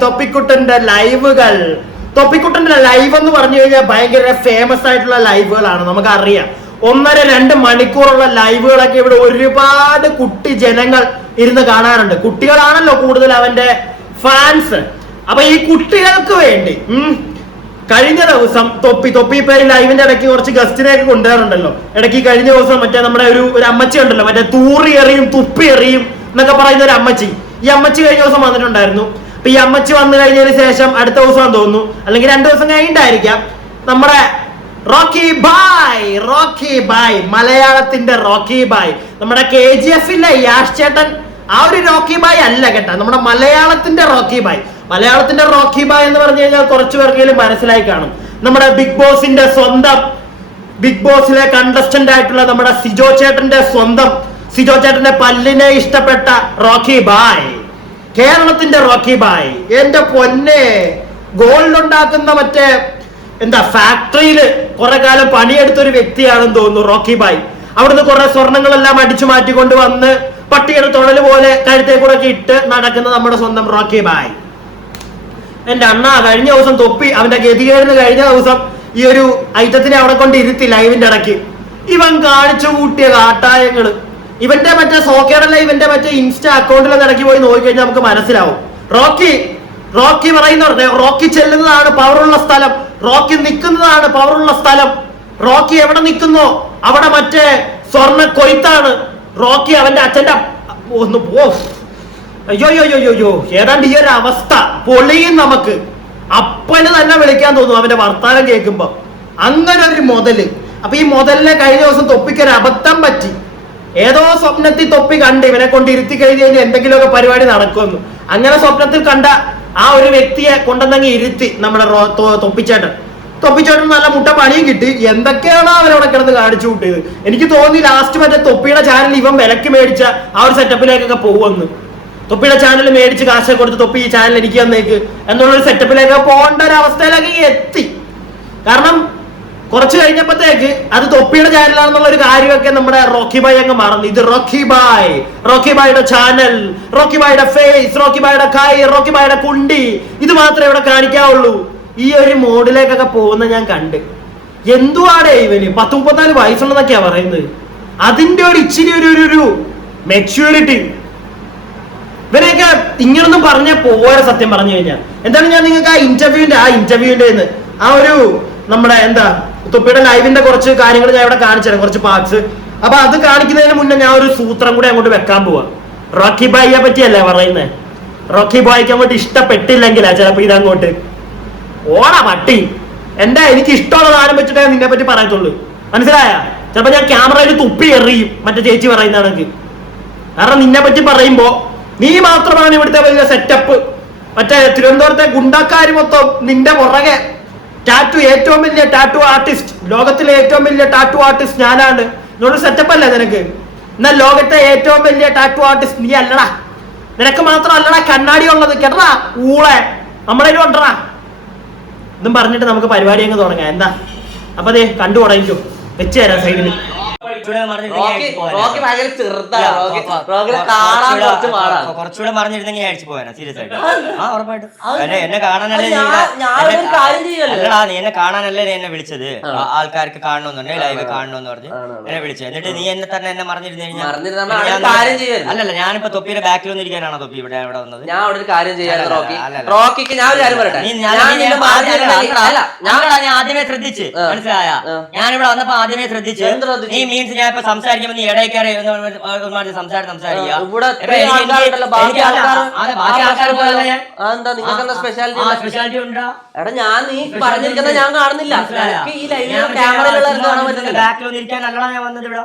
തൊപ്പിക്കുട്ടന്റെ ലൈവുകൾ. തൊപ്പിക്കുട്ടന്റെ live എന്ന് പറഞ്ഞു കഴിഞ്ഞാൽ ഭയങ്കര ഫേമസ് ആയിട്ടുള്ള ലൈവുകളാണ്, നമുക്കറിയാം. 1.5-2 മണിക്കൂറുള്ള ലൈവുകളൊക്കെ ഇവിടെ ഒരുപാട് കുട്ടി ജനങ്ങൾ ഇരുന്ന് കാണാറുണ്ട്. കുട്ടികളാണല്ലോ കൂടുതൽ അവന്റെ ഫാൻസ്. അപ്പൊ ഈ കുട്ടികൾക്ക് വേണ്ടി കഴിഞ്ഞ ദിവസം തൊപ്പി പേര് ലൈവിന്റെ ഇടയ്ക്ക് കുറച്ച് ഗസ്റ്റിനെയൊക്കെ കൊണ്ടുവരാറുണ്ടല്ലോ. ഇടയ്ക്ക് കഴിഞ്ഞ ദിവസം മറ്റേ നമ്മുടെ ഒരു അമ്മച്ചി ഉണ്ടല്ലോ, മറ്റേ തൂറി എറിയും തുപ്പി എറിയും എന്നൊക്കെ പറയുന്ന ഒരു അമ്മച്ചി. ഈ അമ്മച്ചി കഴിഞ്ഞ ദിവസം വന്നിട്ടുണ്ടായിരുന്നു. അപ്പൊ ഈ അമ്മച്ചി വന്നു കഴിഞ്ഞതിന് ശേഷം അടുത്ത ദിവസം തോന്നുന്നു, അല്ലെങ്കിൽ 2 ദിവസം കഴിഞ്ഞിട്ടായിരിക്കാം, നമ്മുടെ റോക്കി ബായ്, മലയാളത്തിന്റെ റോക്കി ബായ്, നമ്മുടെ KGF-ലെ യാഷ് ചേട്ടൻ ആ ഒരു റോക്കി ബായ് അല്ല കേട്ടാ, നമ്മുടെ മലയാളത്തിന്റെ റോക്കി ബായ്. മലയാളത്തിന്റെ റോക്കി ബായ് എന്ന് പറഞ്ഞു കഴിഞ്ഞാൽ കുറച്ചു പേർക്കെങ്കിലും മനസ്സിലായി കാണും. നമ്മുടെ ബിഗ് ബോസിന്റെ സ്വന്തം, ബിഗ് ബോസിലെ കണ്ടസ്റ്റന്റ് ആയിട്ടുള്ള നമ്മുടെ സിജോ ചേട്ടന്റെ പല്ലിനെ ഇഷ്ടപ്പെട്ട റോക്കി ബായ്, കേരളത്തിന്റെ റോക്കി ബായ്. എന്റെ പൊന്നെ, ഗോൾഡ് ഉണ്ടാക്കുന്ന മറ്റേ ഫാക്ടറിയില് കുറെ കാലം പണിയെടുത്തൊരു വ്യക്തിയാണെന്ന് തോന്നുന്നു റോക്കി ബായ്. അവിടുന്ന് കുറെ സ്വർണങ്ങളെല്ലാം അടിച്ചു മാറ്റിക്കൊണ്ട് വന്ന് പട്ടിയുടെ തൊഴല് പോലെ കഴുത്തേ കൂടെ ഒക്കെ ഇട്ട് നടക്കുന്ന നമ്മുടെ സ്വന്തം റോക്കി ബായ്. എന്റെ അണ്ണ കഴിഞ്ഞ ദിവസം തൊപ്പി അവന്റെ ഗതികേടിന് കഴിഞ്ഞ ദിവസം ഈ ഒരു ഐറ്റത്തിനെ അവിടെ കൊണ്ട് ഇരുത്തി ലൈവിന്റെ ഇടയ്ക്ക്. ഇവൻ കാണിച്ചു കൂട്ടിയ കാട്ടായങ്ങള്. ഇവന്റെ മറ്റേ സോക്കേടല്ല, ഇവന്റെ മറ്റേ ഇൻസ്റ്റ അക്കൗണ്ടിലൊക്കെ ഇടയ്ക്ക് പോയി നോക്കിക്കഴിഞ്ഞാൽ നമുക്ക് മനസ്സിലാവും. റോക്കി പറയുന്ന, റോക്കി ചെല്ലുന്നതാണ് പവറുള്ള സ്ഥലം, റോക്കി നിൽക്കുന്നതാണ് പവറുള്ള സ്ഥലം. റോക്കി എവിടെ നിൽക്കുന്നോ അവിടെ മറ്റേ സ്വർണ്ണ കൊയ്ത്താണ്. റോക്കി അവന്റെ അച്ഛന്റെ അയ്യോ ഏതാണ്ട് ഈ ഒരു അവസ്ഥ പൊളിയും. നമുക്ക് അപ്പന് തന്നെ വിളിക്കാൻ തോന്നും അവന്റെ വർത്താനം കേൾക്കുമ്പോ. അങ്ങനെ ഒരു മുതല്. അപ്പൊ ഈ മുതലിനെ കഴിഞ്ഞ ദിവസം തൊപ്പിക്കൊരു അബദ്ധം പറ്റി. ഏതോ സ്വപ്നത്തിൽ തൊപ്പി കണ്ട് ഇവനെ കൊണ്ട് ഇരുത്തി കഴിഞ്ഞ് കഴിഞ്ഞാൽ എന്തെങ്കിലുമൊക്കെ പരിപാടി നടക്കുമെന്ന്. അങ്ങനെ സ്വപ്നത്തിൽ കണ്ട ആ ഒരു വ്യക്തിയെ കൊണ്ടുവന്നെങ്കിൽ ഇരുത്തി നമ്മുടെ തൊപ്പിച്ചേട്ടൻ നല്ല മുട്ട പണിയും കിട്ടി. എന്തൊക്കെയാണോ അവരവിടെ കിടന്ന് കാണിച്ചു കൂട്ടിയത്. എനിക്ക് തോന്നി ലാസ്റ്റ് മറ്റേ തൊപ്പിയുടെ ചാനൽ ഇവൻ വിലക്ക് മേടിച്ച ആ ഒരു സെറ്റപ്പിലേക്കൊക്കെ പോകുമെന്ന്. തൊപ്പിയുടെ ചാനൽ മേടിച്ച് കാശൊക്കെ കൊടുത്ത് തൊപ്പി ഈ ചാനൽ എനിക്ക് തന്നേക്ക് എന്നുള്ളൊരു സെറ്റപ്പിലേക്ക് പോകേണ്ട ഒരു അവസ്ഥയിലേക്ക് എത്തി. കാരണം കുറച്ച് കഴിഞ്ഞപ്പോഴത്തേക്ക് അത് തൊപ്പിയുടെ ചാനലാണെന്നുള്ള ഒരു കാര്യമൊക്കെ നമ്മുടെ റോക്കി ബായ് അങ്ങ് മറന്നു. ഇത് റോക്കി ബായുടെ ചാനൽ, റോക്കി ബായുടെ ഫേസ്, റോക്കി ബായുടെ കൈ, റോക്കി ബായുടെ കുണ്ടി, ഇത് മാത്രമേ ഇവിടെ കാണിക്കാവുള്ളൂ. ഈ ഒരു മോഡിലേക്കൊക്കെ പോകുന്ന ഞാൻ കണ്ട്. എന്തുവാടേ ഇവന് 30-34 വയസ്സുണ്ടെന്നൊക്കെയാ പറയുന്നത്. അതിന്റെ ഒരു ഇച്ചിരി ഒരു മെച്യൂരിറ്റി ഇവരെയൊക്കെ ഇങ്ങനൊന്നും പറഞ്ഞ പോരാ. സത്യം പറഞ്ഞു കഴിഞ്ഞാൽ എന്താണ്, ഞാൻ നിങ്ങൾക്ക് ആ ഇന്റർവ്യൂവിന്റെ ആ ഒരു നമ്മുടെ തൊപ്പിയുടെ ലൈവിന്റെ കുറച്ച് കാര്യങ്ങൾ ഞാൻ ഇവിടെ കാണിച്ചു തരാം, കുറച്ച് പാർട്സ്. അപ്പൊ അത് കാണിക്കുന്നതിന് മുന്നേ ഞാൻ ഒരു സൂത്രം കൂടെ അങ്ങോട്ട് വെക്കാൻ പോവാ. റോക്കി ബായിയെ പറ്റിയല്ലേ പറയുന്നത്. റോക്കി ബായിക്ക് അങ്ങോട്ട് ഇഷ്ടപ്പെട്ടില്ലെങ്കിലാ ചിലപ്പോ ഇതങ്ങോട്ട് ഓടാ പട്ടി. എനിക്ക് ഇഷ്ടമുള്ള സാധനം വെച്ചിട്ടേ നിന്നെ പറ്റി പറയത്തുള്ളൂ, മനസ്സിലായ? ചിലപ്പോ ഞാൻ ക്യാമറയിൽ തുപ്പി എറിയും മറ്റേ ചേച്ചി പറയുന്നതാണെങ്കിൽ. കാരണം നിന്നെ പറ്റി പറയുമ്പോ നീ മാത്രമാണ് ഇവിടുത്തെ വലിയ സെറ്റപ്പ്. മറ്റേ തിരുവനന്തപുരത്തെ ഗുണ്ടക്കാര് മൊത്തം നിന്റെ പുറകെ. ഏറ്റവും വലിയ ടാറ്റു ആർട്ടിസ്റ്റ്, ലോകത്തിലെ ഏറ്റവും വലിയ ടാറ്റു ആർട്ടിസ്റ്റ് ഞാനാണ് എന്നൊരു സെറ്റപ്പ് അല്ലേ നിനക്ക്? എന്നാൽ ലോകത്തെ ഏറ്റവും വലിയ ടാറ്റു ആർട്ടിസ്റ്റ് നീ അല്ലടാ. നിനക്ക് മാത്രം അല്ലടാ കണ്ണാടി ഉള്ളത്, കേട്ടടാ ഊളെ, നമ്മളതിൽ കൊണ്ടടാ. ഇതും പറഞ്ഞിട്ട് നമുക്ക് പരിപാടി അങ്ങ് തുടങ്ങാം. എന്താ അപ്പൊ അതെ കണ്ടു തുടങ്ങിക്കോ, വെച്ച് തരാം സൈഡിൽ. കുറച്ചുകൂടെ പറഞ്ഞിരുന്നെങ്കിൽ അടിച്ചു പോയാ സീരിയസ് ആയിട്ട്. ആ ഉറപ്പായിട്ടും എന്നെ കാണാനല്ലേ അല്ലടാ, നീ എന്നെ കാണാനല്ലേ നീ എന്നെ വിളിച്ചത്. ആൾക്കാർക്ക് കാണണമെന്നുണ്ട്, ലൈവ് കാണണമെന്ന് പറഞ്ഞ് എന്നെ വിളിച്ചത്. എന്നിട്ട് നീ എന്നെ തന്നെ എന്നെ മറിഞ്ഞിരുന്നു കഴിഞ്ഞാൽ അല്ലല്ല, ഞാനിപ്പോ തൊപ്പിയുടെ ബാക്കിൽ ഒന്നും ഇരിക്കാനാണോ തൊപ്പി ഇവിടെ വന്നത്? ഞാൻ ഒരു കാര്യം ചെയ്യാൻ റോക്കിക്ക് ഞാൻ ഒരു കാര്യം പറയട്ടെ. ഞാൻ ആദ്യമേ ശ്രദ്ധിച്ച്, മനസ്സിലായ? ഞാനിവിടെ വന്നപ്പോ ആദ്യമേ ശ്രദ്ധിച്ച് നീ മീൻസ് ഞാൻ ഇപ്പൊ സംസാരിക്കുമ്പോ നീ ഇടയ്ക്കേറി സംസാരിക്കുക. സ്പെഷ്യാലിറ്റി ഉണ്ടാ? എടാ ഞാൻ നീ പറഞ്ഞിരിക്കുന്നത് ഞാൻ കാണുന്നില്ല. ബാക്കിലൊന്നും ഇരിക്കാനല്ലടാ ഞാൻ വന്നത് ഇവിടെ.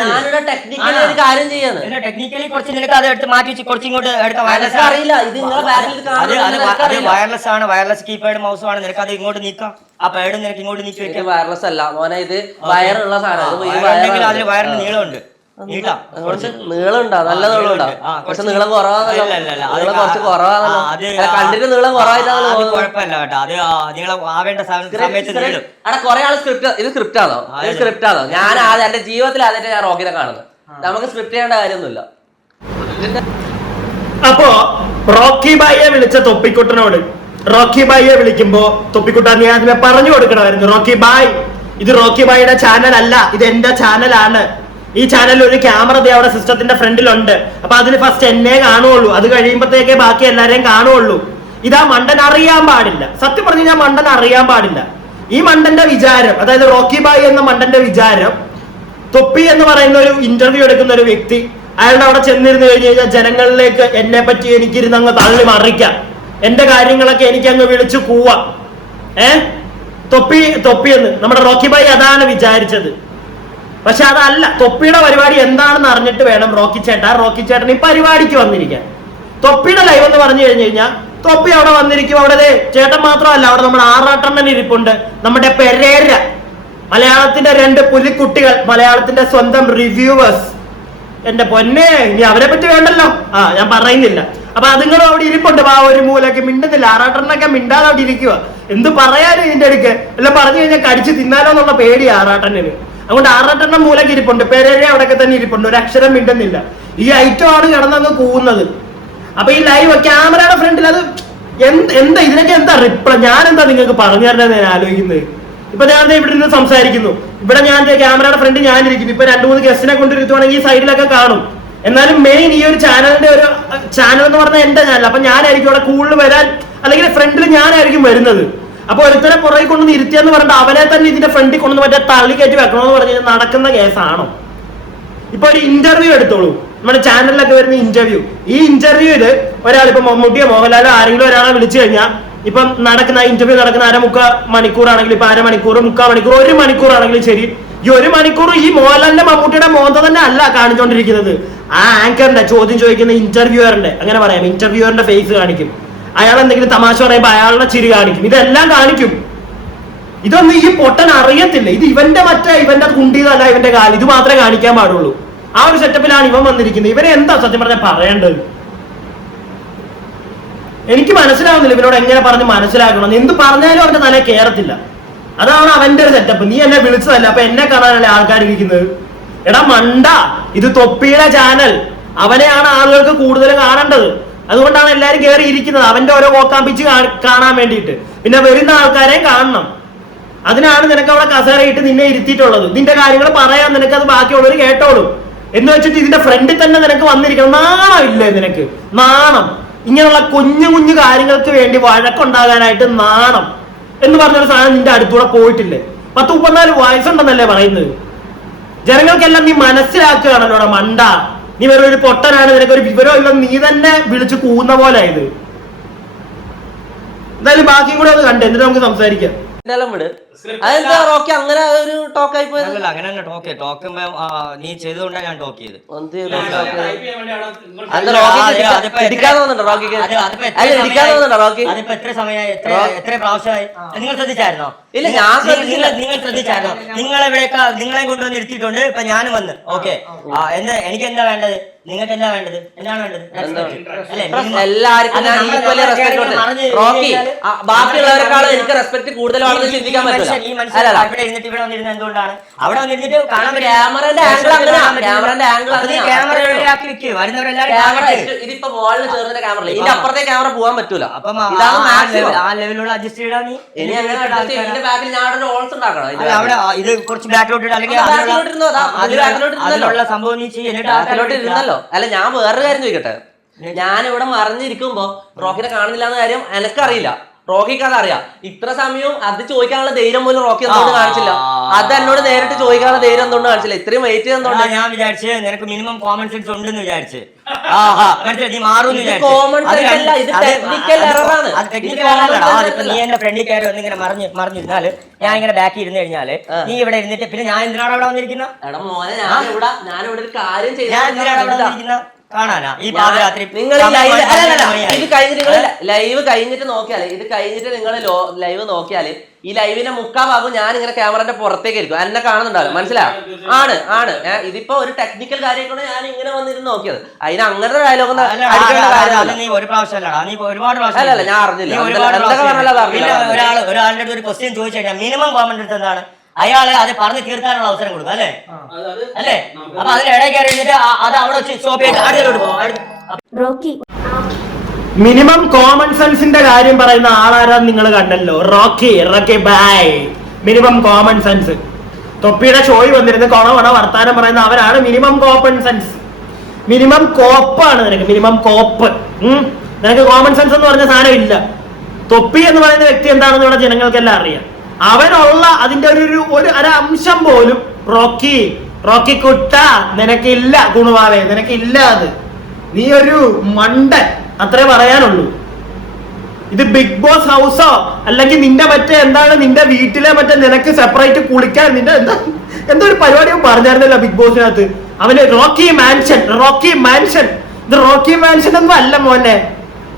ഞാനിവിടെ ടെക്നിക്കലി ഒരു കാര്യം ചെയ്യാന്ന്. ടെക്നിക്കലി കുറച്ച് നിനക്ക് അത് എടുത്ത് മാറ്റി കുറച്ച് ഇങ്ങോട്ട് എടുക്കാം. അറിയില്ല, ഇത് നിങ്ങളെ ബാക്കിൽ വയർലെസ് ആണ്, വയർലെസ് കീപാഡ് മൗസ് ആണ്. നിനക്ക് അത് ഇങ്ങോട്ട് നീക്കാം. ആ പാഡ് നിനക്ക് ഇങ്ങോട്ട് നീക്കി വെക്കാം. വയർലെസ് അല്ല മോനെ, ഇത് വയറുള്ള സാധനം. അതിൽ വയറിന് നീളമുണ്ട്. നീളമുണ്ടോ? നല്ല നീളമുണ്ടോ? പക്ഷെ നീളം കുറവാണല്ലോ, കുറച്ച് കുറവാണല്ലോ. കണ്ടിട്ട് നീളം കുറവായിട്ടാണല്ലോ. കുഴപ്പമില്ല കേട്ടോ, അത് നീളം ആവേണ്ട സമയത്ത് നീളും. അവിടെ കുറെ ആള് ഇത് സ്ക്രിപ്റ്റ് ആണോ? ഞാൻ എന്റെ ജീവിതത്തിൽ ആദ്യമായിട്ട് ഞാൻ റോക്കിനെ കാണുന്നത്. നമുക്ക് സ്ക്രിപ്റ്റ് ചെയ്യേണ്ട കാര്യമൊന്നുമില്ല. അപ്പോ റോക്കി ബായിയെ വിളിച്ച തൊപ്പിക്കുട്ടനോട് റോക്കി ബായിയെ വിളിക്കുമ്പോ തൊപ്പിക്കുട്ടൻ നീ അതിനെ പറഞ്ഞു കൊടുക്കണമായിരുന്നു, റോക്കി ബായ് ഇത് റോക്കി ബായിയുടെ ചാനൽ അല്ല, ഇത് എന്റെ ചാനലാണ്. ഈ ചാനലിൽ ഒരു ക്യാമറ അവിടെ സിസ്റ്റത്തിന്റെ ഫ്രണ്ടിലുണ്ട്. അപ്പൊ അതിന് ഫസ്റ്റ് എന്നെ കാണുള്ളൂ, അത് കഴിയുമ്പോഴത്തേക്കേ ബാക്കി എല്ലാരെയും കാണുള്ളൂ. ഇതാ മണ്ടൻ അറിയാൻ പാടില്ല. സത്യം പറഞ്ഞു കഴിഞ്ഞാൽ മണ്ടൻ അറിയാൻ പാടില്ല. ഈ മണ്ടന്റെ വിചാരം, അതായത് റോക്കി ബായ് എന്ന മണ്ടന്റെ വിചാരം, തൊപ്പി എന്ന് പറയുന്ന ഒരു ഇന്റർവ്യൂ എടുക്കുന്ന ഒരു വ്യക്തി അയാളുടെ അവിടെ ചെന്നിരുന്നു കഴിഞ്ഞു കഴിഞ്ഞാൽ ജനങ്ങളിലേക്ക് എന്നെ പറ്റി എനിക്കിരുന്ന് അങ്ങ് തള്ളി മറിക്കാം, എന്റെ കാര്യങ്ങളൊക്കെ എനിക്ക് അങ്ങ് വിളിച്ചു കൂവാം. തൊപ്പി എന്ന് നമ്മുടെ റോക്കി ബായ് അതാണ് വിചാരിച്ചത്. പക്ഷെ അതല്ല. തൊപ്പിയുടെ പരിപാടി എന്താണെന്ന് അറിഞ്ഞിട്ട് വേണം റോക്കി ചേട്ടൻ ഈ പരിപാടിക്ക് വന്നിരിക്കാൻ. തൊപ്പിയുടെ ലൈവ് എന്ന് പറഞ്ഞു കഴിഞ്ഞു കഴിഞ്ഞാൽ തൊപ്പി അവിടെ വന്നിരിക്കും. അവിടെ ചേട്ടൻ മാത്രമല്ല, അവിടെ നമ്മുടെ ആറാട്ടണ്ണൻ ഇരിപ്പുണ്ട്, നമ്മുടെ പെരേര, മലയാളത്തിന്റെ 2 പുലിക്കുട്ടികൾ, മലയാളത്തിന്റെ സ്വന്തം റിവ്യൂവേഴ്സ്. എന്റെ പൊന്നെ, ഇനി അവരെ പറ്റി വേണ്ടല്ലോ, ഞാൻ പറയുന്നില്ല. അപ്പൊ അതുങ്ങളും അവിടെ ഇരിപ്പുണ്ട്. ആ ഒരു മൂലൊക്കെ മിണ്ടുന്നില്ല. ആറാട്ടണ്ണൊക്കെ മിണ്ടാതെ അവിടെ ഇരിക്കുക. എന്ത് പറയാനും ഇതിന്റെ അടുക്ക് എല്ലാം പറഞ്ഞു കഴിഞ്ഞാൽ കടിച്ച് തിന്നാലോ എന്നുള്ള പേടി ആറാട്ടണ്ണന്. അതുകൊണ്ട് ആറാട്ടെണ്ണം മൂലക്ക് ഇരിപ്പുണ്ട്, പെരേര അവിടെയൊക്കെ തന്നെ ഇരിപ്പുണ്ട്, ഒരു അക്ഷരം മിണ്ടുന്നില്ല. ഈ ഐറ്റം ആണ് കിടന്നങ്ങ് കൂവുന്നത്. അപ്പൊ ഈ ലൈവ് ക്യാമറയുടെ ഫ്രണ്ടിൽ അത് എന്താ ഇതിനൊക്കെ എന്താ റിപ്ലൈ? ഞാൻ എന്താ നിങ്ങൾക്ക് പറഞ്ഞു തരണമെന്ന് ഞാൻ ആലോചിക്കുന്നത്. ഇപ്പൊ ഞാൻ ഇവിടെ നിന്ന് സംസാരിക്കുന്നു, ഇവിടെ ഞാൻ ക്യാമറയുടെ ഫ്രണ്ടിൽ ഞാനിരിക്കുന്നു. ഇപ്പൊ 2-3 ഗസ്റ്റിനെ കൊണ്ടിരുത്തുവാണെങ്കിൽ ഈ സൈഡിലൊക്കെ കാണും. എന്നാലും മെയിൻ ഈ ഒരു ചാനലിന്റെ ഒരു ചാനൽ എന്ന് പറഞ്ഞാൽ എന്റെ ചാനൽ. അപ്പൊ ഞാനായിരിക്കും അവിടെ കൂടുതൽ വരാൻ, അല്ലെങ്കിൽ ഫ്രണ്ടിൽ ഞാനായിരിക്കും വരുന്നത്. അപ്പൊ ഒരുത്തരെ പുറകെ കൊണ്ടുവന്ന് ഇരുത്തിയെന്ന് പറഞ്ഞിട്ട് അവനെ തന്നെ ഇതിന്റെ ഫ്രണ്ടിൽ കൊണ്ടുവന്ന് മറ്റേ തള്ളി കയറ്റി വെക്കണമെന്ന് പറഞ്ഞു കഴിഞ്ഞാൽ നടക്കുന്ന കേസാണോ? ഇപ്പൊ ഒരു ഇന്റർവ്യൂ എടുത്തോളൂ, നമ്മുടെ ചാനലിലൊക്കെ വരുന്ന ഇന്റർവ്യൂ. ഈ ഇന്റർവ്യൂവില് ഒരാൾ ഇപ്പൊ മമ്മൂട്ടിയോ മോഹൻലാലോ ആരെങ്കിലും ഒരാളെ വിളിച്ചു കഴിഞ്ഞാൽ ഇപ്പം നടക്കുന്ന ഇന്റർവ്യൂ നടക്കുന്ന 1/4 മണിക്കൂറാണെങ്കിൽ ഇപ്പൊ 1/2 മണിക്കൂർ, 3/4 മണിക്കൂർ, 1 മണിക്കൂറാണെങ്കിലും ശരി, ഈ 1 മണിക്കൂർ ഈ മോഹൻലാലിന്റെ മമ്മൂട്ടിയുടെ മോന്ത തന്നെ അല്ല കാണിച്ചുകൊണ്ടിരിക്കുന്നത്. ആ ആങ്കറിന്റെ ചോദ്യം ചോദിക്കുന്ന ഇന്റർവ്യൂവറിന്റെ, അങ്ങനെ പറയാം, ഇന്റർവ്യൂവറിന്റെ ഫേസ് കാണിക്കും. അയാൾ എന്തെങ്കിലും തമാശ പറയുമ്പോൾ അയാളുടെ ചിരി കാണിക്കും. ഇതെല്ലാം കാണിക്കും. ഇതൊന്നും ഈ പൊട്ടൻ അറിയത്തില്ല. ഇത് ഇവന്റെ കുണ്ടീതല്ല, ഇവന്റെ കാല്, ഇത് മാത്രമേ കാണിക്കാൻ പാടുള്ളൂ. ആ ഒരു സെറ്റപ്പിലാണ് ഇവൻ വന്നിരിക്കുന്നത്. ഇവനെ എന്താ സത്യം പറഞ്ഞാൽ പറയേണ്ടത്? എനിക്ക് മനസ്സിലാവുന്നില്ല ഇവനോട് എങ്ങനെ പറഞ്ഞ് മനസ്സിലാക്കണം. എന്ത് പറഞ്ഞാലും അവന്റെ തല കേറത്തില്ല. അതാണ് അവന്റെ ഒരു സെറ്റപ്പ്. നീ എന്നെ വിളിച്ചതല്ല, അപ്പൊ എന്നെ കാണാനല്ലേ ആൾക്കാർ ഇരിക്കുന്നത്? എടാ മണ്ട, ഇത് തൊപ്പിയുടെ ചാനൽ, അവനെയാണ് ആളുകൾക്ക് കൂടുതൽ കാണേണ്ടത്. അതുകൊണ്ടാണ് എല്ലാരും കയറി ഇരിക്കുന്നത്, അവന്റെ ഓരോ കോക്കാമ്പിച്ച് കാണാൻ വേണ്ടിയിട്ട്. പിന്നെ വരുന്ന ആൾക്കാരെ കാണണം. അതിനാണ് നിനക്ക് അവിടെ കസേരയിട്ട് നിന്നെ ഇരുത്തിയിട്ടുള്ളത്. നിന്റെ കാര്യങ്ങൾ പറയാൻ നിനക്ക് അത് ബാക്കിയുള്ളവർ കേട്ടോളും എന്ന് വെച്ചിട്ട് ഇതിന്റെ ഫ്രണ്ടിൽ തന്നെ നിനക്ക് വന്നിരിക്കണം. നാണം ഇല്ലേ നിനക്ക്? നാണം. ഇങ്ങനെയുള്ള കുഞ്ഞു കുഞ്ഞു കാര്യങ്ങൾക്ക് വേണ്ടി വഴക്കുണ്ടാകാനായിട്ട് നാണം എന്ന് പറഞ്ഞൊരു സാധനം നിന്റെ അടുത്തൂടെ പോയിട്ടില്ലേ? 10-34 വയസ്സുണ്ടെന്നല്ലേ പറയുന്നത്? ജനങ്ങൾക്കെല്ലാം നീ മനസ്സിലാക്കുകയാണല്ലോ മണ്ട. നീ വേറെ ഒരു പൊട്ടനാണ്, നിനക്കൊരു വിവരം ഇല്ല, നീ തന്നെ വിളിച്ചു കൂന്ന പോലെ ഇത്. എന്തായാലും ബാക്കിയും കൂടെ ഒന്ന് കണ്ടേ, എന്നിട്ട് നമുക്ക് സംസാരിക്കാം. അതെന്താ റോക്കി അങ്ങനെ ഒരു ടോക്ക് ആയി പോയത്? അങ്ങനെ ടോക്ക് നീ ചെയ്തുകൊണ്ടാണ് ഞാൻ ടോക്ക് ചെയ്ത്. അതിപ്പോ എത്ര സമയമായി, എത്ര പ്രാവശ്യമായി? നിങ്ങൾ ശ്രദ്ധിച്ചായിരുന്നോ? ഇല്ല, ഞാൻ നിങ്ങൾ ശ്രദ്ധിച്ചായിരുന്നോ? നിങ്ങളെ കൊണ്ടുവന്ന് ഇരുത്തിയിട്ടുണ്ട്. ഇപ്പൊ ഞാനും വന്ന് ഓക്കെ, എനിക്ക് എന്താ വേണ്ടത്? നിങ്ങൾക്ക് എന്താ വേണ്ടത്? എന്താണ് വേണ്ടത്? എല്ലാവർക്കും റോക്കി ബാക്കിയുള്ളവരെക്കാളും എനിക്ക് റെസ്പെക്ട് കൂടുതലാണെന്ന് ചിന്തിക്കാൻ പറ്റില്ല. ഇവിടെ ഇരുന്നിട്ട് ഇവിടെ വന്നിരുന്നത് എന്തുകൊണ്ടാണ്? അവിടെ വന്നിരുന്നിട്ട് കാണാൻ ക്യാമറന്റെ ആംഗിൾ ഇതിപ്പോ വാളിൽ ചേർന്ന ക്യാമറ, ഇതിന്റെ അപ്പുറത്തെ ക്യാമറ പോകാൻ പറ്റൂല. അപ്പം ആ ലെവലിലൂടെ അഡ്ജസ്റ്റ് ചെയ്താൽ നീ ഇനി ഇതിന്റെ ബാക്കിൽ ഞാൻ ഓൾസ് ഉണ്ടാക്കണം. അവിടെ ഇത് കുറച്ച് ബാക്കിലോട്ട് അല്ലെങ്കിൽ അതിലുള്ള സംഭവം നീ ബാക്കിലോട്ട് ഇരുന്നല്ലോ. അല്ല, ഞാൻ വേറൊരു കാര്യം ചോദിക്കട്ടെ. ഞാൻ ഇവിടെ മറിഞ്ഞിരിക്കുമ്പോ റോക്കിനെ കാണുന്നില്ല എന്ന കാര്യം എനിക്കറിയില്ല, റോക്കിക്ക് അതറിയാം. ഇത്ര സമയവും അത് ചോദിക്കാനുള്ള ധൈര്യം പോലും റോക്കി എന്തുകൊണ്ട് കാണിച്ചില്ല? അത് എന്നോട് നേരിട്ട് ചോദിക്കാനുള്ള ധൈര്യം എന്തുകൊണ്ട് കാണിച്ചില്ല? ഇത്രയും വെയിറ്റ് ചെയ്തെന്തുകൊണ്ട്? ഞാൻ വിചാരിച്ച് നിനക്ക് മിനിമം കോമൺ സെൻസ് ഉണ്ടെന്ന് വിചാരിച്ച്. നീ എന്റെ ഫ്രണ്ടിൽ കയറി വന്നിങ്ങനെ മറിഞ്ഞിരുന്നാല്, ഞാൻ ഇങ്ങനെ ബാക്കി ഇരുന്ന് കഴിഞ്ഞാല് നീ ഇവിടെ ഇരുന്നിട്ട് പിന്നെ ഞാൻ എന്തിനാണ് അവിടെ വന്നിരിക്കുന്ന? ഞാനിവിടെ ഒരു കാര്യം ചെയ്തിരിക്കുന്ന കാണാനാ ഈ പാദയാത്ര? നിങ്ങൾ ഇത് കഴിഞ്ഞിട്ട് നിങ്ങൾ ലൈവ് കഴിഞ്ഞിട്ട് നോക്കിയാലേ, ഇത് കഴിഞ്ഞിട്ട് നിങ്ങൾ ലൈവ് നോക്കിയാല് ഈ ലൈവിന്റെ 3/4 ഭാഗം ഞാൻ ഇങ്ങനെ ക്യാമറന്റെ പുറത്തേക്ക് ആയിരിക്കും, എന്നെ കാണുന്നുണ്ടാവില്ല. മനസ്സിലാവും? ആണ് ഇതിപ്പോ ഒരു ടെക്നിക്കൽ കാര്യം കൊണ്ട് ഞാൻ ഇങ്ങനെ വന്നിരുന്ന് നോക്കിയത്. അതിന് അങ്ങനത്തെ ഡയലോഗ് ഒരാളുടെ ഒരു ക്വസ്റ്റ്യൻ ചോദിച്ചു കഴിഞ്ഞാൽ മിനിമം കോമൺ എന്താണ്? അയാള് അത് പറഞ്ഞു തീർക്കാനുള്ള അവസരം കൊടുക്കും അല്ലേ അല്ലേ? അപ്പൊ അതിനിടയിൽ കയറി ഇരുന്നിട്ട് അത് അവിടെ വെച്ച് സ്റ്റോപ്പ് ചെയ്തിട്ട് അടുത്തോട്ട് പോകും. മിനിമം കോമൺ സെൻസിന്റെ കാര്യം പറയുന്ന ആളാരാന്ന് നിങ്ങൾ കണ്ടല്ലോ. റോക്കി ബൈ. Minimum common sense. തൊപ്പിയുടെ ഷോയിൽ വന്നിരുന്ന് കൊണ വർത്താനം പറയുന്ന അവരാണ് മിനിമം കോമൺ സെൻസ്. മിനിമം കോപ്പാണ് നിനക്ക്. മിനിമം കോപ്പ്. നിനക്ക് കോമൺ സെൻസ് എന്ന് പറഞ്ഞ സാധനം ഇല്ല. തൊപ്പി എന്ന് പറയുന്ന വ്യക്തി എന്താണെന്ന് ഇവിടെ ജനങ്ങൾക്കെല്ലാം അറിയാം. അവനുള്ള അതിന്റെ ഒരു അംശം പോലും റോക്കി കുട്ട നിനക്കില്ല. ഗുണവാവേ നിനക്കില്ല. അത് നീ ഒരു മണ്ടൻ, അത്രേ പറയാനുള്ളൂ. ഇത് ബിഗ് ബോസ് ഹൗസോ അല്ലെങ്കിൽ നിന്റെ മറ്റേ എന്താണ് നിന്റെ വീട്ടിലെ മറ്റേ നിനക്ക് സെപ്പറേറ്റ് കുളിക്കാൻ നിന്റെ എന്തോ ഒരു പരിപാടി പറഞ്ഞായിരുന്നല്ലോ ബിഗ് ബോസിനകത്ത്. അവന് റോക്കി മാൻഷൻ. ഇത് റോക്കി മാൻഷൻ ഒന്നും അല്ല മോനെ.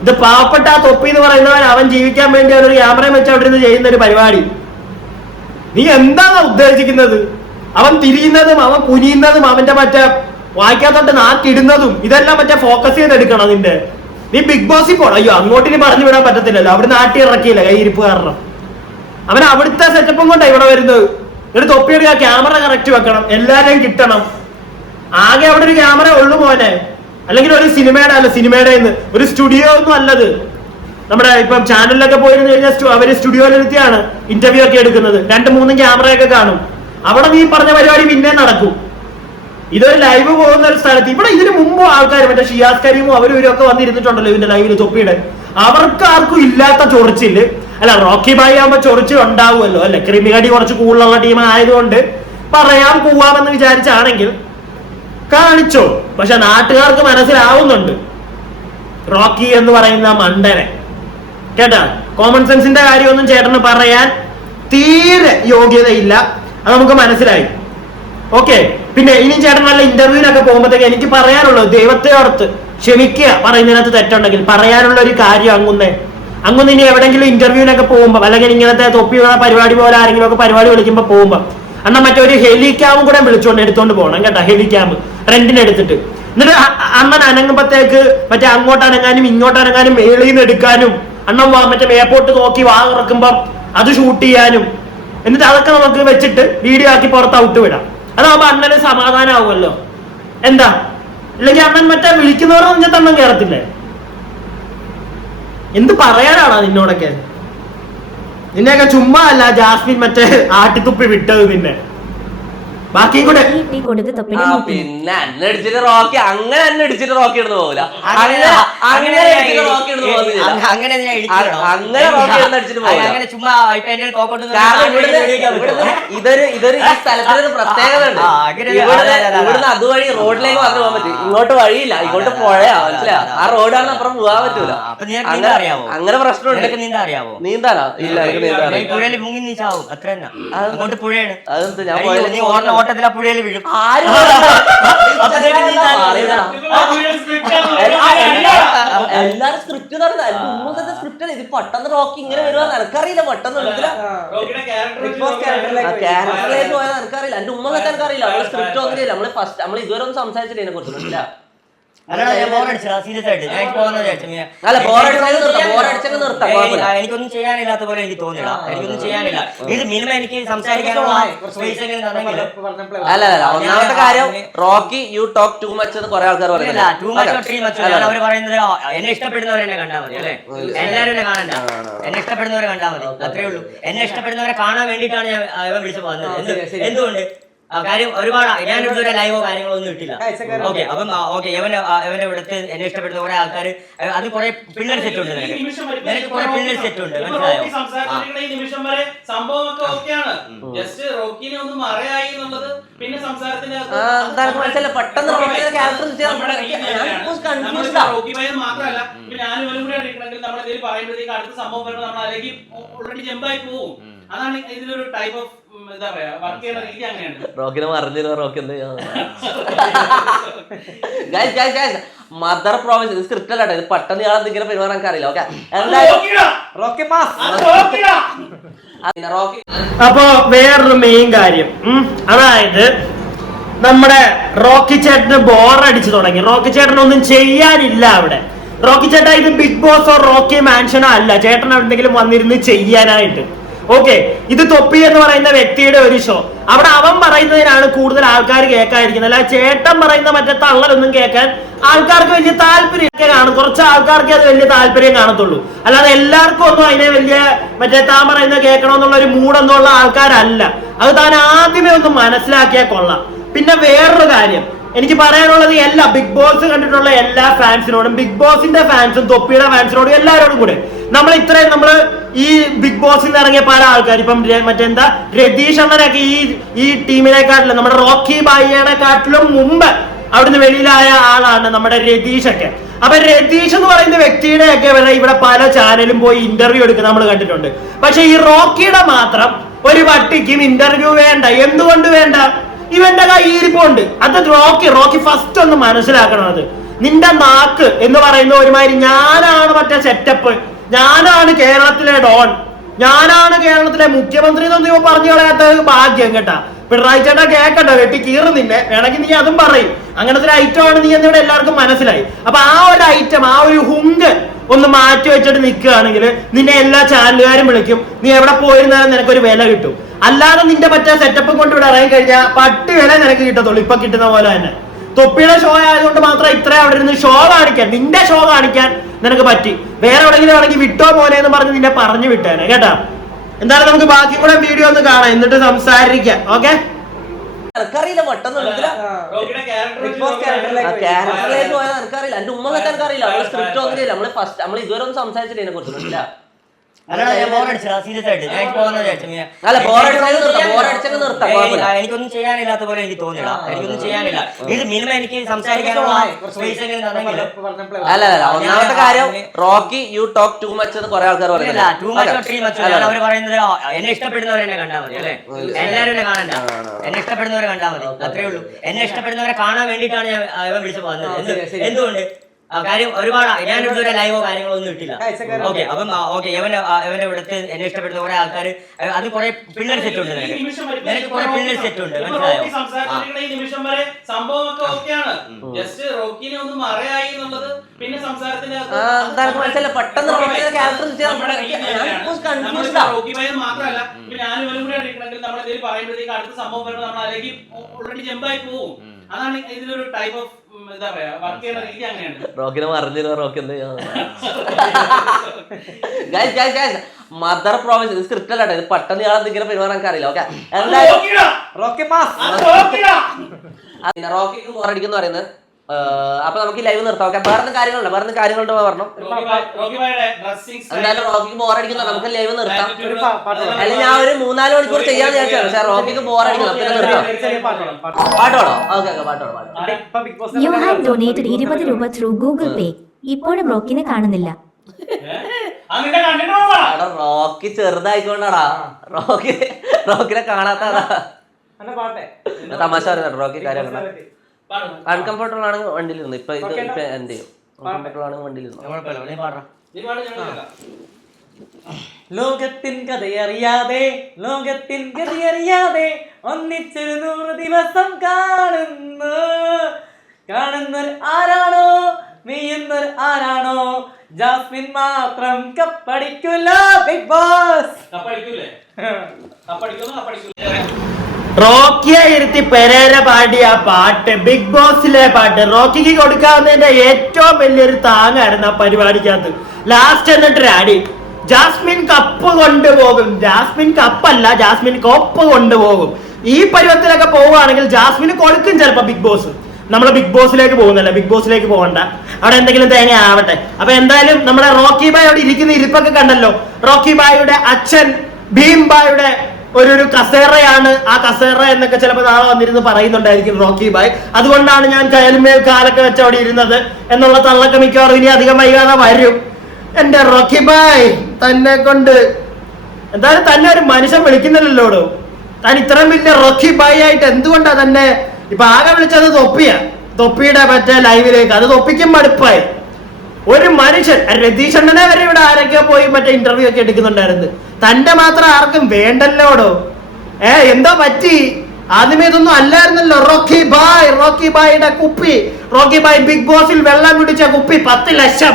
ഇത് പാവപ്പെട്ട ആ തൊപ്പി എന്ന് പറയുന്നവൻ അവൻ ജീവിക്കാൻ വേണ്ടി അവനൊരു ക്യാമറയും വെച്ച് അവിടെ നിന്ന് ചെയ്യുന്ന ഒരു പരിപാടി. നീ എന്താണ് ഉദ്ദേശിക്കുന്നത്? അവൻ തിരിയുന്നതും അവൻ കുനിയുന്നതും അവന്റെ മറ്റേ വായിക്കാത്തോട്ട് നാക്കിടുന്നതും ഇതെല്ലാം മറ്റേ ഫോക്കസ് ചെയ്തെടുക്കണം നിന്റെ. നീ ബിഗ് ബോസിൽ പോണം. അയ്യോ അങ്ങോട്ട് ഇനി പറഞ്ഞു വിടാൻ പറ്റത്തില്ലല്ലോ. അവിടെ നാട്ടി ഇറക്കിയില്ല കൈയിരിപ്പ് കാരണം. അവൻ അവിടുത്തെ സെറ്റപ്പും കൊണ്ടാണ് ഇവിടെ വരുന്നത്. ഒരു തൊപ്പിയുടെ ആ ക്യാമറ കറക്റ്റ് വെക്കണം, എല്ലാരെയും കിട്ടണം. ആകെ അവിടെ ഒരു ക്യാമറ ഉള്ളു മോനെ. അല്ലെങ്കിൽ ഒരു സിനിമയുടെ ഒരു സ്റ്റുഡിയോ ഒന്നും അല്ലത്. നമ്മുടെ ഇപ്പം ചാനലിലൊക്കെ പോയിരുന്നു കഴിഞ്ഞാൽ അവര് സ്റ്റുഡിയോയിലെത്തിയാണ് ഇന്റർവ്യൂ ഒക്കെ എടുക്കുന്നത്. 2-3 ക്യാമറയൊക്കെ കാണും. അവിടെ നീ പറഞ്ഞ പരിപാടി പിന്നെ നടക്കും. ഇതൊരു ലൈവ് പോകുന്ന ഒരു സ്ഥലത്ത് ഇവിടെ ഇതിന് മുമ്പ് ആൾക്കാർ മറ്റേ ഷിയാസ് കരീമും അവരും ഇവരൊക്കെ വന്നിരുന്നിട്ടുണ്ടല്ലോ ഇതിന്റെ ലൈവില് തൊപ്പിയുടെ. അവർക്ക് ആർക്കും ഇല്ലാത്ത ചൊറിച്ചില്. അല്ല റോക്കി ബായി ആകുമ്പോ ചൊറിച്ചിൽ ഉണ്ടാവുമല്ലോ അല്ലെ. ക്രിമികടി കുറച്ച് കൂടുതലുള്ള ടീം ആയതുകൊണ്ട് പറയാൻ പോവാമെന്ന് വിചാരിച്ചാണെങ്കിൽ കാണിച്ചോ. പക്ഷെ നാട്ടുകാർക്ക് മനസ്സിലാവുന്നുണ്ട് റോക്കി എന്ന് പറയുന്ന മണ്ടനെ. കേട്ടാ, കോമൺ സെൻസിന്റെ കാര്യമൊന്നും ചേട്ടന് പറയാൻ തീരെ യോഗ്യതയില്ല. അത് നമുക്ക് മനസ്സിലായി. ഓക്കെ. പിന്നെ ഇനി ചേട്ടൻ നല്ല ഇന്റർവ്യൂവിനൊക്കെ പോകുമ്പോഴത്തേക്ക് എനിക്ക് പറയാനുള്ളത്, ദൈവത്തെ ഓർത്ത് ക്ഷമിക്കുക പറയുന്നതിനകത്ത് തെറ്റുണ്ടെങ്കിൽ. പറയാനുള്ള ഒരു കാര്യം അങ്ങുന്ന് ഇനി എവിടെങ്കിലും ഇന്റർവ്യൂവിനൊക്കെ പോകുമ്പോ അല്ലെങ്കിൽ ഇങ്ങനത്തെ തൊപ്പിയുള്ള പരിപാടി പോലെ ആരെങ്കിലും ഒക്കെ പരിപാടി വിളിക്കുമ്പോ പോകുമ്പോ അണ്ണ മറ്റൊരു ഹെലിക്യാമും കൂടെ എടുത്തോണ്ട് പോകണം കേട്ടോ. ഹെലിക്യാം റെന്റിന് എടുത്തിട്ട് എന്നിട്ട് അണ്ണൻ അനങ്ങുമ്പോഴത്തേക്ക് മറ്റേ അങ്ങോട്ട് അനങ്ങാനും ഇങ്ങോട്ട് അനങ്ങാനും മേളിൽ നിന്ന് എടുക്കാനും അണ്ണൻ മറ്റേ മേപ്പോട്ട് നോക്കി വാ ഇറക്കുമ്പം അത് ഷൂട്ട് ചെയ്യാനും എന്നിട്ട് അതൊക്കെ നമുക്ക് വെച്ചിട്ട് വീഡിയോ ആക്കി പുറത്ത് ഔട്ട് വിടാം. അതാവുമ്പോ അണ്ണന് സമാധാനമാവുമല്ലോ. എന്താ ഇല്ലെങ്കിൽ അണ്ണൻ മറ്റേ വിളിക്കുന്നവരുടെ നെഞ്ചത്ത് അണ്ണൻ കയറത്തില്ലേ? എന്ത് പറയാനാണോ നിന്നോടൊക്കെ? നിന്നെയൊക്കെ ചുമ്മാ അല്ല ജാസ്മിൻ മറ്റേ ആട്ടിത്തുപ്പി വിട്ടത്. പിന്നെ ബാക്കിയും കൂടെ പിന്നെ അടിച്ചിട്ട് റോക്കി അങ്ങനെ അടിച്ചിട്ട് റോക്കി ഇടുന്നു പോകില്ല. ഇതൊരു ഈ സ്ഥലത്തിനൊരു പ്രത്യേകത ഉണ്ട്. ഇവിടുന്ന് അതുവഴി റോഡിലേക്ക് മാത്രമേ പോകാൻ പറ്റും. ഇങ്ങോട്ട് വഴിയില്ല, ഇങ്ങോട്ട് പുഴയാ. മനസ്സിലാ? ആ റോഡാണ് അപ്പുറം പോകാൻ പറ്റൂല. അങ്ങനെ പ്രശ്നമുണ്ട്. നീന്താനോ? ഇല്ല ഓട്ടത്തിലാ പുഴയിൽ വീഴും. എല്ലാരും സ്ക്രിപ്റ്റ് സ്ക്രിപ്റ്റ് ഇത് പെട്ടെന്ന് റോക്കി ഇങ്ങനെ വരുവാ എനിക്കറിയില്ല. പെട്ടെന്ന് ക്യാരക്ടറിലേക്ക് പോയാൽ എനിക്കറിയില്ല. എന്റെ ഉമ്മ വെച്ചാൽ എനിക്കറിയില്ല. നമ്മള് സ്ക്രിപ്റ്റ് ഒന്നും നമ്മൾ ഇതുവരെ ഒന്നും സംസാരിച്ചില്ല ഇതിനെ കുറിച്ച്. മനസ്സിലാ? എനിക്കൊന്നും ചെയ്യാനില്ലാത്ത പോലെ എനിക്ക് തോന്നില്ല. എനിക്കൊന്നും ചെയ്യാനില്ല. ഇത് മിനിമം എനിക്ക് സംസാരിക്കാനുള്ള അല്ല ഒന്നാമത്തെ കാര്യം Rocky you talk too much എന്ന് കുറെ ആൾക്കാർ പറയുന്നില്ല. അവർ പറയുന്നത് എന്നെ ഇഷ്ടപ്പെടുന്നവരെ എന്നെ കണ്ടാൽ മതി അല്ലെ. എല്ലാരും എന്നെ കാണണ്ട. എന്നെ ഇഷ്ടപ്പെടുന്നവരെ കണ്ടാൽ മതി, അത്രേ ഉള്ളൂ. എന്നെ ഇഷ്ടപ്പെടുന്നവരെ കാണാൻ വേണ്ടിയിട്ടാണ് ഞാൻ വിളിച്ചു പോകുന്നത്. എന്തുകൊണ്ട് കാര്യം ഒരുപാട് ഞാൻ ഇതുവരെ ലൈവോ കാര്യങ്ങളോ ഒന്നും ഇട്ടില്ല. ഓക്കെ. അപ്പം ഓക്കെ ഇവന്റെ ഇവിടുത്തെ എന്നെ ഇഷ്ടപ്പെടുന്ന കുറെ ആൾക്കാർ അത് കുറെ പിള്ളേർ സെറ്റ് ഉണ്ട്. നിനക്ക് കുറെ പിള്ളേർ സെറ്റ് ഉണ്ട്. മനസ്സിലായോ? പെട്ടെന്ന് അതാണ് ഇതിലൊരു ടൈപ്പ് ഓഫ് എന്താ പറയാ വർക്ക് ചെയ്യുന്ന രീതി അങ്ങനെയാണ്. റോക്കിനെ മറിഞ്ഞിരുന്ന റോക്കി എന്ത് മദർ പ്രോമിസ് ഇത് സ്ക്രിപ്റ്റ് അല്ലാട്ടെ. ഇത് പെട്ടെന്ന് ഇയാളെ ഇങ്ങനെ പെരുമാറാൻ അറിയില്ല. ഓക്കെ. അപ്പൊ വേറൊരു മെയിൻ കാര്യം, അതായത് നമ്മുടെ റോക്കി ചേട്ടന് ബോറടിച്ചു തുടങ്ങി. റോക്കി ചേട്ടനൊന്നും ചെയ്യാനില്ല അവിടെ. റോക്കി ചേട്ടാ ഇത് ബിഗ് ബോസോ റോക്കി മാൻഷനോ അല്ല ചേട്ടൻ എന്തെങ്കിലും വന്നിരുന്ന് ചെയ്യാനായിട്ട്. ഓക്കെ, ഇത് തൊപ്പി എന്ന് പറയുന്ന വ്യക്തിയുടെ ഒരു ഷോ. അവിടെ അവൻ പറയുന്നതിനാണ് കൂടുതൽ ആൾക്കാർ കേൾക്കാതിരിക്കുന്നത്. അല്ല ചേട്ടൻ പറയുന്ന മറ്റേ തള്ളലൊന്നും കേൾക്കാൻ ആൾക്കാർക്ക് വലിയ താല്പര്യമൊക്കെ കാണും. കുറച്ച് ആൾക്കാർക്ക് അത് വലിയ താല്പര്യം കാണത്തുള്ളൂ. അല്ലാതെ എല്ലാവർക്കും ഒന്നും അതിനെ വലിയ മറ്റേ താൻ പറയുന്നത് കേൾക്കണമെന്നുള്ള ഒരു മൂടൊന്നും ഉള്ള ആൾക്കാരല്ല. അത് താൻ ആദ്യമേ ഒന്ന് മനസ്സിലാക്കിയാൽ കൊള്ളാം. പിന്നെ വേറൊരു കാര്യം എനിക്ക് പറയാനുള്ളത്, എല്ലാ ബിഗ് ബോസ് കണ്ടിട്ടുള്ള എല്ലാ ഫാൻസിനോടും, ബിഗ് ബോസിന്റെ ഫാൻസും തൊപ്പിയുടെ ഫാൻസിനോടും എല്ലാവരോടും കൂടെ നമ്മൾ ഈ ബിഗ് ബോസിൽ നിന്ന് ഇറങ്ങിയ പല ആൾക്കാർ, ഇപ്പം മറ്റെന്താ രതീഷ് അണ്ണനൊക്കെ ഈ ടീമിനെക്കാട്ടിലും നമ്മുടെ റോക്കി ബായിയെക്കാട്ടിലും മുമ്പ് അവിടുന്ന് വെളിയിലായ ആളാണ് നമ്മുടെ രതീഷൊക്കെ. അപ്പൊ രതീഷ് എന്ന് പറയുന്ന വ്യക്തിയുടെ ഒക്കെ ഇവിടെ പല ചാനലും പോയി ഇന്റർവ്യൂ എടുക്കുന്ന നമ്മൾ കണ്ടിട്ടുണ്ട്. പക്ഷെ ഈ റോക്കിയുടെ മാത്രം ഒരു വട്ടിക്കും ഇന്റർവ്യൂ വേണ്ട. എന്തുകൊണ്ട് വേണ്ട? ഇവന്റെ കയ്യിരിപ്പുണ്ട്. അത് റോക്കി ഫസ്റ്റ് ഒന്ന് മനസ്സിലാക്കണം. അത് നിന്റെ നാക്ക് എന്ന് പറയുന്ന ഒരുമാതിരി ഞാനാണ് മറ്റേ സെറ്റപ്പ്, ഞാനാണ് കേരളത്തിലെ ഡോൺ, ഞാനാണ് കേരളത്തിലെ മുഖ്യമന്ത്രി എന്നൊന്നും പറഞ്ഞു കളയാത്ത ഭാഗ്യം കേട്ടാ. പിണറായി ചേട്ടാ കേക്കണ്ട, വെട്ടി കീറും നിന്നെ. വേണമെങ്കിൽ നീ അതും പറയും. അങ്ങനത്തെ ഒരു ഐറ്റമാണ് നീ എന്നിവിടെ എല്ലാവർക്കും മനസ്സിലായി. അപ്പൊ ആ ഒരു ഐറ്റം, ആ ഒരു ഹുങ്ക് ഒന്ന് മാറ്റി വെച്ചിട്ട് നിൽക്കുകയാണെങ്കിൽ നിന്നെ എല്ലാ ചാനലുകാരും വിളിക്കും. നീ എവിടെ പോയിരുന്നാലും നിനക്കൊരു വില കിട്ടും. അല്ലാതെ നിന്റെ മറ്റേ സെറ്റപ്പ് കൊണ്ട് ഇവിടെ ഇറങ്ങി കഴിഞ്ഞാൽ പട്ടി വില നിനക്ക് കിട്ടത്തുള്ളൂ. ഇപ്പൊ കിട്ടുന്ന പോലെ തന്നെ. തൊപ്പിയുടെ ഷോ ആയതുകൊണ്ട് മാത്രം ഇത്ര അവിടെ ഇരുന്ന് ഷോ കാണിക്കാൻ, നിന്റെ ഷോ കാണിക്കാൻ നിനക്ക് പറ്റി. വേറെ എവിടെയെങ്കിലും ആണെങ്കിൽ വിട്ടോ പോലെ എന്ന് പറഞ്ഞ് നിന്നെ പറഞ്ഞു വിട്ടേനെ കേട്ടാ. എന്തായാലും നമുക്ക് ബാക്കി കൂടെ വീഡിയോ ഒന്ന് കാണാം, എന്നിട്ട് സംസാരിക്കാം. ഓക്കെ, എനിക്കറിയില്ല ക്യാരക്ടറിലേക്ക് പോയത് എനിക്കറിയില്ല. എന്റെ ഉമ്മ എനിക്കറിയില്ല. നമ്മള് സ്ക്രിപ്റ്റ് ഒന്നും നമ്മൾ ഇതുവരെ ഒന്നും സംസാരിച്ചില്ല ഇതിനെ കുറിച്ച്. എനിക്കൊന്നും ചെയ്യാനില്ലാത്ത പോലെ എനിക്ക് തോന്നില്ല. എനിക്കൊന്നും ചെയ്യാനില്ല. ഇത് മിനിമം എനിക്ക് സംസാരിക്കാനുള്ള അല്ല ഒന്നാമത്തെ കാര്യം, Rocky you talk too much എന്ന് കുറെ ആൾക്കാർ പറയുന്നില്ല. അവർ പറയുന്നത് എന്നെ ഇഷ്ടപ്പെടുന്നവരെ എന്നെ കണ്ടാൽ മതി അല്ലെ. എല്ലാവരും എന്നെ കാണണ്ട, എന്നെ ഇഷ്ടപ്പെടുന്നവരെ കണ്ടാൽ മതി, അത്രേ ഉള്ളൂ. എന്നെ ഇഷ്ടപ്പെടുന്നവരെ കാണാൻ വേണ്ടിയിട്ടാണ് ഞാൻ ഇവൻ വിളിച്ചു പോകുന്നത്. എന്തുകൊണ്ട്? കാര്യം ഒരുപാട് ഞാൻ ഇതുവരെ ലൈവോ കാര്യങ്ങളോ ഒന്നും ഇട്ടില്ല. ഓക്കെ, അപ്പം ഓക്കെ ഇവന്റെ ഇവിടുത്തെ എന്നെ ഇഷ്ടപ്പെടുന്ന കുറെ ആൾക്കാർ, അത് കുറെ പിള്ളേർ സെറ്റ് ഉണ്ട്. നിനക്ക് കുറെ പിള്ളേർ സെറ്റ് ഉണ്ട്, മനസ്സിലായോ? പെട്ടെന്ന് മാത്രമല്ല, ഞാനും നമ്മളെന്തെങ്കിലും പറയുമ്പോഴത്തേക്ക് അടുത്ത സംഭവം വരുമ്പോൾ നമ്മൾ അതിലേക്ക് ഓൾറെഡി ജമ്പായി പോകും. അതാണ് ഇതിലൊരു ടൈപ്പ് ഓഫ് എന്താ പറയാ, വർക്ക് ചെയ്യുന്ന രീതി അങ്ങനെയാണ്. റോക്കിനെ മറിഞ്ഞിരുന്നു. റോക്കി എന്ത് മദർ പ്രോമിസ്, ഇത് സ്ക്രിപ്റ്റ് അല്ലാട്ടെ. ഇത് പെട്ടെന്ന് ഇയാളെ ഇങ്ങനെ പെരുമാറാൻ അറിയില്ല. ഓക്കെ, റോക്കിക്ക് ബോറടിക്കുന്നു പറയുന്നത്. അപ്പൊ നമുക്ക് ഈ ലൈവ് നിർത്താം. ഓക്കെ, വേറെ കാര്യങ്ങളുണ്ട്, വേറെ കാര്യങ്ങളുണ്ട് പറഞ്ഞു. എന്തായാലും റോക്കിക്ക് ബോറടിക്കുന്നു, നമുക്ക് ലൈവ് നിർത്താം. അല്ലെങ്കിൽ ഞാൻ ഒരു 3-4 മണിക്കൂർ ചെയ്യാന്ന് വിചാരിച്ചാണ്. പക്ഷെ റോക്കിക്ക് ബോറടിക്കുന്നു, പിന്നെ നിർത്താം. പാട്ടോടോ? ഓക്കെ, പാട്ടോടോ. You have donated 20 രൂപ through Google Pay. ഇപ്പോഴും റോക്കിനെ കാണുന്നില്ല. റോക്കി ചെറുതായിക്കൊണ്ടാടാ. റോക്കിനെ കാണാത്തടാ. തമാശ പറയുന്നത് റോക്കി കാര്യം. അൺകംഫർട്ടബിൾ ആണെങ്കിൽ വണ്ടിയിലിരുന്നു. ഇപ്പൊ എന്ത് ചെയ്യും? അൺകംഫർട്ടബിൾ ആണെങ്കിൽ വണ്ടിയിലിരുന്നു. ലോകത്തിൻ കഥയറിയാതെ, ലോകത്തിൻ ഗതിയറിയാതെ ഒന്നിച്ചൊരു 100 ദിവസം കാണുന്നൊരു ആരാണോ, മെയ്യുന്നൊരു ആരാണോ? ജാസ്മിൻ മാത്രം കപ്പടിക്കൂല ബിഗ് ബോസ്. റോക്കിയെ ഇരുത്തി പെരേര പാടിയ പാട്ട്, ബിഗ് ബോസിലെ പാട്ട്, റോക്കിക്ക് കൊടുക്കാവുന്നതിന്റെ ഏറ്റവും വലിയൊരു താങ്ങായിരുന്നു ആ പരിപാടിക്കകത്ത്. ലാസ്റ്റ് എന്നിട്ട് അടി, ജാസ്മിൻ കപ്പ് കൊണ്ടുപോകും. ജാസ്മിൻ കപ്പല്ല, ജാസ്മിൻ കൊപ്പ് കൊണ്ടുപോകും. ഈ പരുവത്തിലൊക്കെ പോവുകയാണെങ്കിൽ ജാസ്മിന് കൊടുക്കും ചിലപ്പോ ബിഗ് ബോസ്. നമ്മൾ ബിഗ് ബോസിലേക്ക് പോകുന്നല്ല, ബിഗ് ബോസിലേക്ക് പോകണ്ട, അവിടെ എന്തെങ്കിലും തേങ്ങ ആവട്ടെ. അപ്പൊ എന്തായാലും നമ്മുടെ റോക്കി ബായ് അവിടെ ഇരിക്കുന്ന ഇരിപ്പൊക്കെ കണ്ടല്ലോ. റോക്കി ബായുടെ അച്ഛൻ ഭീം ബായുടെ ഒരു കസേറയാണ് ആ കസേറ എന്നൊക്കെ ചിലപ്പോൾ നാളെ വന്നിരുന്ന് പറയുന്നുണ്ടായിരിക്കും റോക്കി ബായ്. അതുകൊണ്ടാണ് ഞാൻ കയൽമേൽ കാലൊക്കെ വെച്ച് അവിടെ ഇരുന്നത് എന്നുള്ള തള്ളൊക്കെ മിക്കവാറും ഇനി അധികം വൈകാതെ വരും. എന്റെ റോക്കി ബായ് തന്നെ കൊണ്ട് എന്തായാലും തന്നെ ഒരു മനുഷ്യൻ വിളിക്കുന്നില്ലല്ലോടോ. താൻ ഇത്രയും വലിയ റോക്കി ബായ് ആയിട്ട് എന്തുകൊണ്ടാ തന്നെ ഇപ്പൊ ആകെ വിളിച്ചത് തൊപ്പിയുടെ മറ്റേ ലൈവിലേക്ക്. അത് തൊപ്പിക്കും മടുപ്പായി. ഒരു മനുഷ്യൻ, രതീഷ് അണ്ണനെ വരെ ഇവിടെ ആരൊക്കെ പോയി മറ്റേ ഇന്റർവ്യൂ ഒക്കെ എടുക്കുന്നുണ്ടായിരുന്നു. തന്റെ മാത്രം ആർക്കും വേണ്ടല്ലോടോ. എന്തോ പറ്റി? ആദ്യമേ ഇതൊന്നും അല്ലായിരുന്നല്ലോ. റോക്കി ബായിയുടെ കുപ്പി, റോക്കി ബായ് ബിഗ് ബോസിൽ വെള്ളം കുടിച്ച കുപ്പി 10 ലക്ഷം.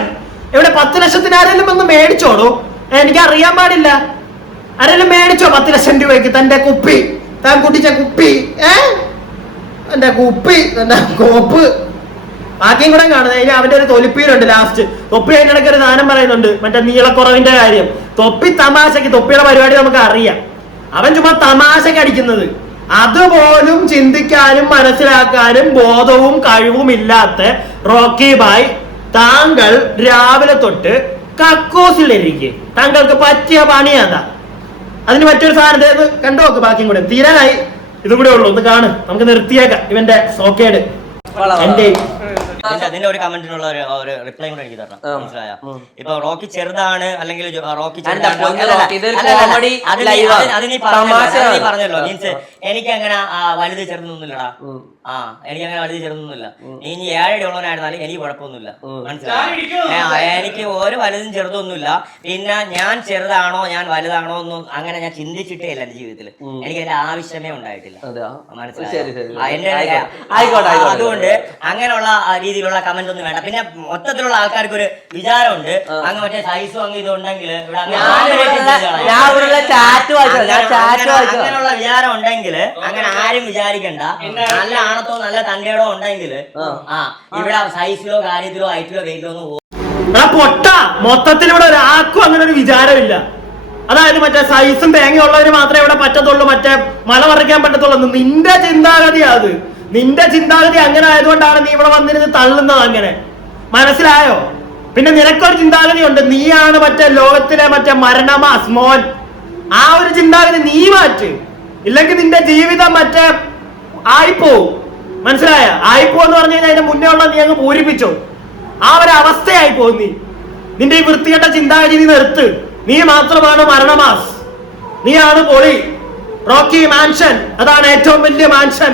ഇവിടെ 10 ലക്ഷത്തിന് ആരെങ്കിലും ഒന്ന് മേടിച്ചോടോ? എനിക്ക് അറിയാൻ പാടില്ല. ആരെങ്കിലും മേടിച്ചോ 10 ലക്ഷം രൂപയ്ക്ക് തന്റെ കുപ്പി, താൻ കുട്ടിച്ച കുപ്പി? എന്റെ കുപ്പി, എന്റെ കോപ്പ്. ബാക്കിയും കൂടെ കാണുന്നത് അവന്റെ ഒരു തൊലിപ്പീരുണ്ട് ലാസ്റ്റ്. തൊപ്പി അതിനിടയ്ക്ക് ഒരു സാധനം പറയുന്നുണ്ട്, മറ്റേ നീളക്കുറവിന്റെ കാര്യം. തൊപ്പി തമാശക്ക്, തൊപ്പിയുടെ പരിപാടി നമുക്ക് അറിയാം. അവൻ ചുമ്മാ തമാശക്ക് അടിക്കുന്നത്. അതുപോലും ചിന്തിക്കാനും മനസ്സിലാക്കാനും ബോധവും കഴിവും ഇല്ലാത്ത റോക്കി ഭായ്, താങ്കൾ രാവിലെ തൊട്ട് കക്കൂസിലിരിക്കെ താങ്കൾക്ക് പറ്റിയ പണിയാതാ. അതിന് മറ്റൊരു സാധനത്തെ കണ്ടു നോക്ക്. ബാക്കിയും കൂടെ തീരാനായി, ഇതും കൂടെ ഉള്ളു. ഒന്ന് കാണ്, നമുക്ക് നിർത്തിയേക്കാം ഇവന്റെ സോക്കേട്. എന്റെ അതിന്റെ ഒരു കമന്റിനുള്ള ഒരു റിപ്ലൈ കൂടെ എനിക്ക് തരണം. മനസ്സിലായ? ഇപ്പൊ റോക്കി ചെറുതാണ് അല്ലെങ്കിൽ റോക്കി പറഞ്ഞല്ലോ. മീൻസ് എനിക്ക് അങ്ങനെ വലുത് ചെറുതൊന്നുമില്ലടാ. എനിക്ക് അങ്ങനെ വലുത് ചെറുതൊന്നുമില്ല. നീ 7 അടി ഉള്ളവനായിരുന്നാലും എനിക്ക് കുഴപ്പമൊന്നുമില്ല. മനസ്സിലായി? എനിക്ക് ഒരു വലുതും ചെറുതൊന്നുമില്ല. പിന്നെ ഞാൻ ചെറുതാണോ ഞാൻ വലുതാണോ ഒന്നും അങ്ങനെ ഞാൻ ചിന്തിച്ചിട്ടേ ഇല്ല എന്റെ ജീവിതത്തിൽ. എനിക്ക് അതിന്റെ ആവശ്യമേ ഉണ്ടായിട്ടില്ല. മനസ്സിലായി? അതുകൊണ്ട് അങ്ങനെയുള്ള രീതിയിലുള്ള കമന്റ് ഒന്നും വേണ്ട. പിന്നെ മൊത്തത്തിലുള്ള ആൾക്കാർക്ക് ഒരു വിചാരമുണ്ട്, അങ്ങ് മറ്റേ സൈസും അങ്ങ് ഇതുണ്ടെങ്കിൽ അങ്ങനെയുള്ള വിചാരം ഉണ്ടെങ്കിൽ അങ്ങനെ ആരും വിചാരിക്കണ്ട. നല്ല ആണത്തോ നല്ല തന്റെയോ ഉണ്ടെങ്കിൽ ഇവിടെ സൈസിലോ കാര്യത്തിലോ ഹൈറ്റിലോ വെയിറ്റിലോ ഒന്നും പൊട്ട. മൊത്തത്തിൽ ഇവിടെ ഒരാൾക്കും അങ്ങനെ ഒരു വിചാരമില്ല. അതായത് മറ്റേ സൈസും തേങ്ങയുള്ളവര് മാത്രമേ ഇവിടെ പറ്റത്തുള്ളൂ, മറ്റേ മല പറിക്കാൻ പറ്റത്തുള്ളൂ. നിന്റെ ചിന്താഗതിയാ അത്. നിന്റെ ചിന്താഗതി അങ്ങനെ ആയതുകൊണ്ടാണ് നീ ഇവിടെ വന്നിരുന്ന് തള്ളുന്നത്. അങ്ങനെ മനസ്സിലായോ? പിന്നെ നിനക്കൊരു ചിന്താഗതി ഉണ്ട്, നീയാണ് മറ്റേ ലോകത്തിലെ മറ്റേ മരണമാസ് മോൻ. ആ ഒരു ചിന്താഗതി നീ മാറ്റ്, ഇല്ലെങ്കിൽ നിന്റെ ജീവിതം മറ്റേ ആയിപ്പോവും. മനസ്സിലായ? ആയിപ്പോ എന്ന് പറഞ്ഞു കഴിഞ്ഞാൽ അതിന്റെ മുന്നേ ഉള്ള നീ അങ്ങ് പൂരിപ്പിച്ചോ. ആ ഒരു അവസ്ഥയായി പോകും. നീ നിന്റെ ഈ വൃത്തികെട്ട ചിന്താഗതി നീ നിർത്ത്. നീ മാത്രമാണ് മരണമാസ്, നീയാണ് പൊളി. റോക്കി മാൻഷൻ, അതാണ് ഏറ്റവും വലിയ മാൻഷൻ.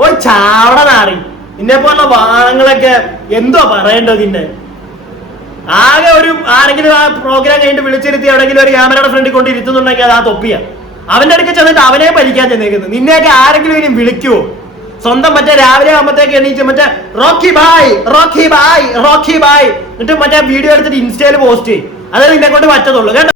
ഓ ചാവട നാറി. നിന്നെ പോലുള്ള വാണങ്ങളൊക്കെ എന്തോ പറയേണ്ടത്. നിന്നെ ആകെ ഒരു ആരെങ്കിലും ആ പ്രോഗ്രാം കഴിഞ്ഞിട്ട് വിളിച്ചിരുത്തി എവിടെങ്കിലും ഒരു ക്യാമറയുടെ ഫ്രണ്ടിൽ കൊണ്ട് ഇരുത്തുന്നുണ്ടെങ്കിൽ അത് ആ തൊപ്പിയ. അവന്റെ അടുക്ക് ചെന്നിട്ട് അവനെ ഭരിക്കാൻ ചെന്നേക്കുന്നത്. നിന്നെയൊക്കെ ആരെങ്കിലും ഇനി വിളിക്കുവോ? സ്വന്തം മറ്റേ രാവിലെ ആകുമ്പോഴത്തേക്ക് എണീച്ച് മറ്റേ റോക്കി ബായ് റോക്കി ബായ് റോക്കി ബായ് എന്നിട്ട് മറ്റേ വീഡിയോ എടുത്തിട്ട് ഇൻസ്റ്റയിൽ പോസ്റ്റ് ചെയ്യും. അതേ നിന്നെ കൊണ്ട് പറ്റത്തുള്ളൂ കേട്ടോ.